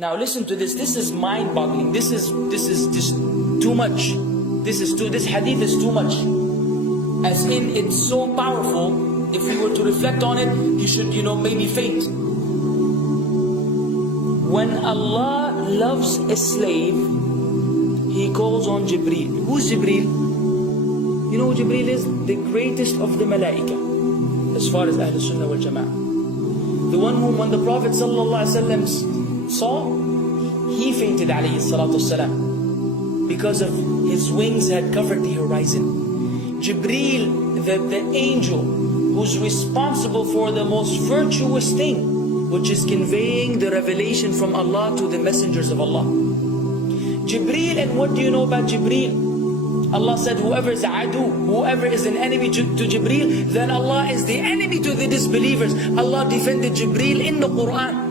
Now listen to this. This is mind-boggling. This is just too much. This hadith is too much. As in, it's so powerful. If we were to reflect on it, you should, maybe faint. When Allah loves a slave, He calls on Jibril. Who's Jibril? You know who Jibril is? The greatest of the malaika, as far as Ahlul Sunnah wal Jama'ah. The one whom when the Prophet ﷺ saw, he fainted alayhi salatu wasalam, because of his wings had covered the horizon. Jibril, the angel who's responsible for the most virtuous thing, which is conveying the revelation from Allah to the messengers of Allah. Jibril, and what do you know about Jibril? Allah said, whoever is adu, whoever is an enemy to Jibril, then Allah is the enemy to the disbelievers. Allah defended Jibril in the Quran.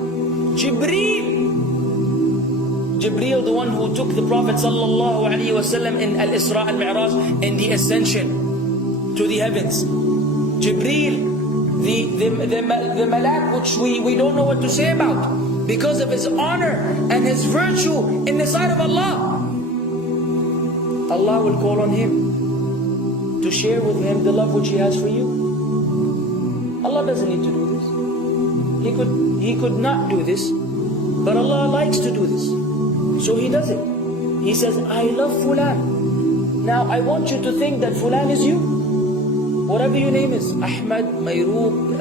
Jibril, the one who took the Prophet ﷺ in Al-Isra al-Mi'raj, in the ascension to the heavens. Jibril, the malak, which we don't know what to say about, because of his honor and his virtue in the sight of Allah. Allah will call on him to share with him the love which He has for you. Allah doesn't need to do this. He could not do this, but Allah likes to do this, so He does it. He says, I love Fulan. Now I want you to think that Fulan is you. Whatever your name is, Ahmad, Mayroub,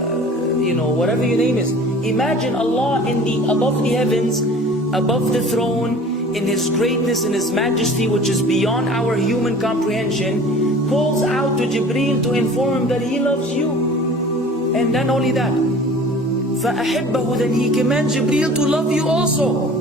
whatever your name is. Imagine Allah above the heavens, above the throne, in His greatness and His majesty, which is beyond our human comprehension, calls out to Jibril to inform him that He loves you. And then only that, فَأَحِبَّهُ, then He commands Jibril to love you also.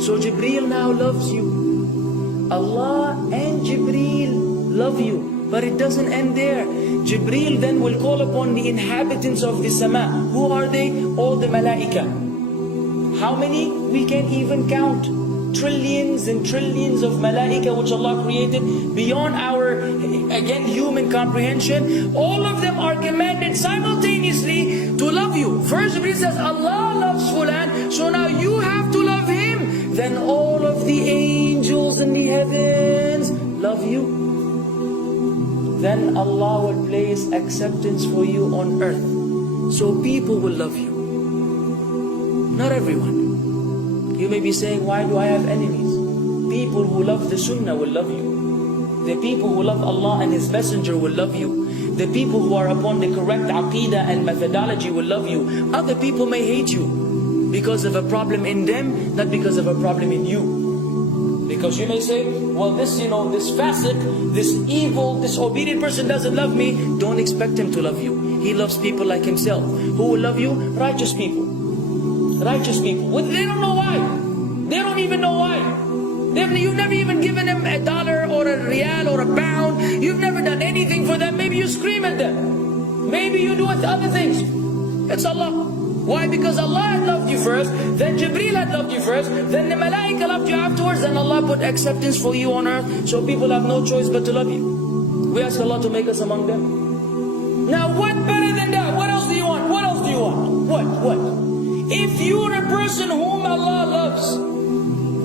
So Jibril now loves you. Allah and Jibril love you. But it doesn't end there. Jibril then will call upon the inhabitants of the sama. Who are they? All the malaika. How many? We can't even count. Trillions and trillions of malaika which Allah created beyond our, again, human comprehension. All of them are commanded simultaneously to love you. First Jibril says, Allah loves Fulan, so now you have to love him. Then all of the angels in the heavens love you. Then Allah will place acceptance for you on earth. So people will love you. Not everyone. You may be saying, why do I have enemies? People who love the Sunnah will love you. The people who love Allah and His Messenger will love you. The people who are upon the correct aqidah and methodology will love you. Other people may hate you because of a problem in them, not because of a problem in you. Because you may say, well, this fasiq, this evil, disobedient person doesn't love me. Don't expect him to love you. He loves people like himself. Who will love you? Righteous people. Righteous people. Well, they don't know why. They don't even know why. You've never even given them $1 or a rial or a pound. You've never done anything for them. Maybe you scream at them. Maybe you do other things. It's Allah. Why? Because Allah had loved you first, then Jibril had loved you first, then the malaika loved you afterwards, then Allah put acceptance for you on earth, so people have no choice but to love you. We ask Allah to make us among them. Now what better than that? What else do you want? What else do you want? What? If you're a person whom Allah loves,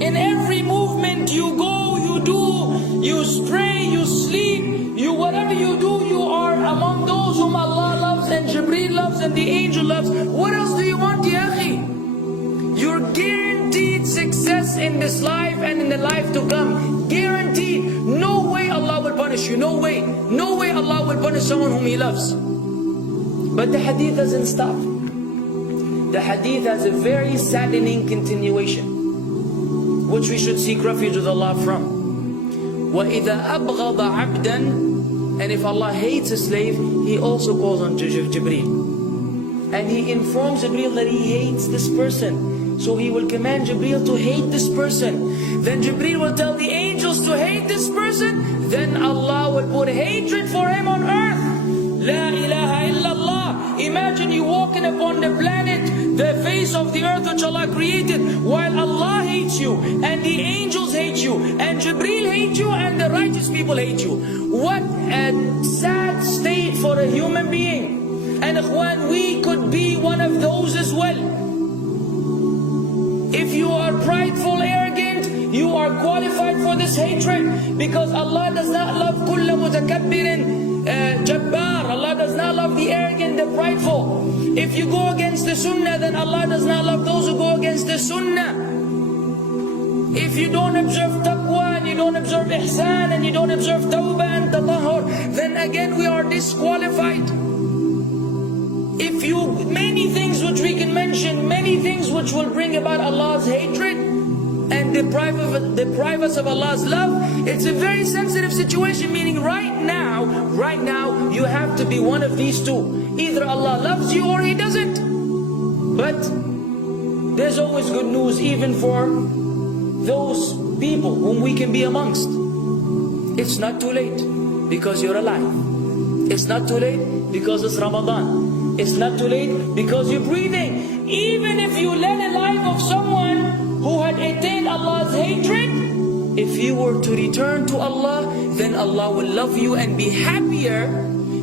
in every movement you go, you do, you stray, you sleep, whatever you do, you are among those whom Allah loves and Jibreel loves and the angel loves. What else do you want, ya akhi? You're guaranteed success in this life and in the life to come. Guaranteed. No way Allah will punish you. No way. No way Allah will punish someone whom He loves. But the hadith doesn't stop. The hadith has a very saddening continuation, which we should seek refuge with Allah from. وَإِذَا أَبْغَضَ عَبْدًا, and if Allah hates a slave, He also calls on Jibril. And He informs Jibril that He hates this person. So He will command Jibril to hate this person. Then Jibril will tell the angels to hate this person. Then Allah will put hatred for him on earth. La ilaha illallah. Imagine you walking upon the planet, the face of the earth which Allah created, while Allah hates you, and the angels hate you, and Jibreel hates you, and the righteous people hate you. What a sad state for a human being. And ikhwan, we could be one of those as well. If you are prideful, arrogant, you are qualified for this hatred, because Allah does not love kulla mutakabbirin jabbar. Allah does not love the arrogant, the prideful. If you go against the sunnah, then Allah does not love those who go against the sunnah. If you don't observe taqwa, and you don't observe ihsan, and you don't observe tawbah and tatahur, then again we are disqualified. If you, many things which we can mention, many things which will bring about Allah's hatred and deprive us of Allah's love. It's a very sensitive situation, meaning right now you have to be one of these two. Either Allah loves you or He doesn't. But there's always good news, even for those people whom we can be amongst. It's not too late because you're alive. It's not too late because it's Ramadan. It's not too late because you're breathing. Even if you led a life of someone who had attained Allah's hatred, if you were to return to Allah, then Allah will love you and be happier.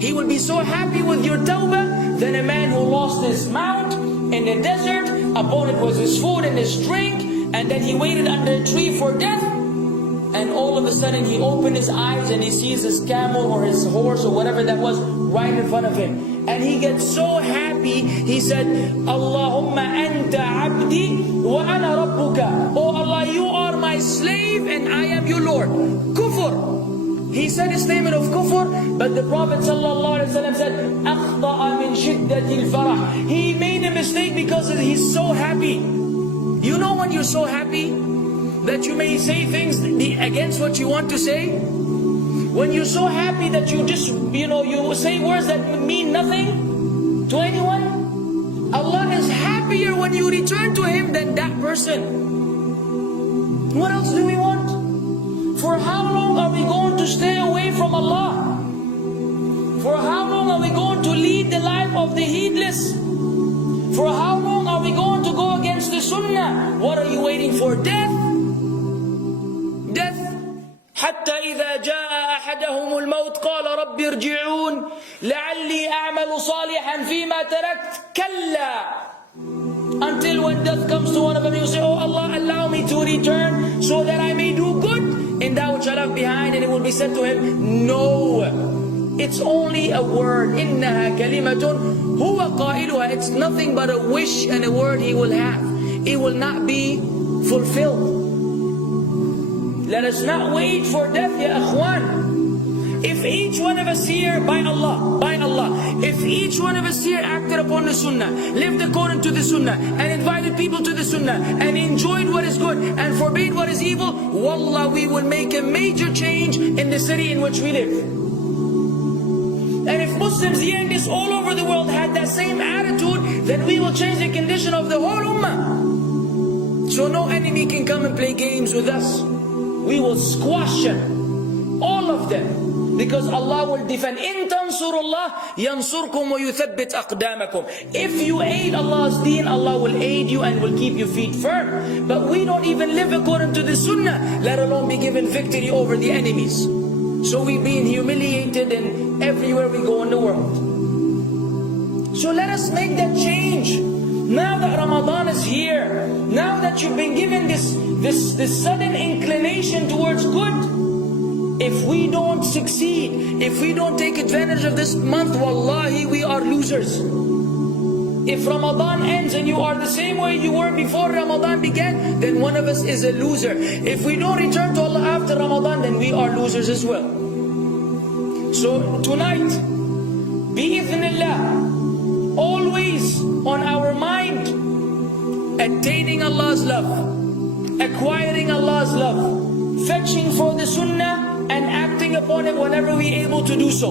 He will be so happy with your tawbah than a man who lost his mount in the desert. Upon it was his food and his drink, and then he waited under a tree for death, and all of a sudden he opened his eyes and he sees his camel or his horse or whatever that was right in front of him, and he gets so happy. He said, Allahumma anta abdi wa ana rabbuka. Oh Allah, you are my slave and I am your Lord. Kufr. He said a statement of kufr, but the Prophet ﷺ said, أخطأ من شدة الفرح. He made a mistake because he's so happy. You know when you're so happy that you may say things against what you want to say? When you're so happy that you just, you say words that mean nothing to anyone? Allah is happier when you return to Him than that person. What else do we want? For how long are we going to stay away from Allah? For how long are we going to lead the life of the heedless? For how long are we going to go against the sunnah? What are you waiting for? Death? Death. حتى إذا جاء أحدهم الموت قال رب ارجعون لعلي أعمل صالحا فيما تركت كلا. Until when death comes to one of them, you say, oh Allah, allow me to return so that I may do good in that which I left behind. And it will be said to him, no, it's only a word. إنها كلمة هو قائلها. It's nothing but a wish and a word he will have. It will not be fulfilled. Let us not wait for death, ya akhwan. If each one of us here, by Allah, if each one of us here acted upon the sunnah, lived according to the sunnah, and invited people to the sunnah, and enjoyed what is good, and forbade what is evil, wallah, we will make a major change in the city in which we live. And if Muslims here and this all over the world had that same attitude, then we will change the condition of the whole ummah. So no enemy can come and play games with us. We will squash them, all of them. Because Allah will defend. In tansurullah yansurkum wa yuthabbit aqdamakum. If you aid Allah's deen, Allah will aid you and will keep your feet firm. But we don't even live according to the sunnah, let alone be given victory over the enemies. So we're being humiliated in everywhere we go in the world. So let us make that change. Now that Ramadan is here, now that you've been given this sudden inclination towards good, if we don't succeed, if we don't take advantage of this month, wallahi, we are losers. If Ramadan ends and you are the same way you were before Ramadan began, then one of us is a loser. If we don't return to Allah after Ramadan, then we are losers as well. So tonight, bi'idhnillah, always on our mind, attaining Allah's love, acquiring Allah's love, fetching for the sunnah, and acting upon it whenever we're able to do so.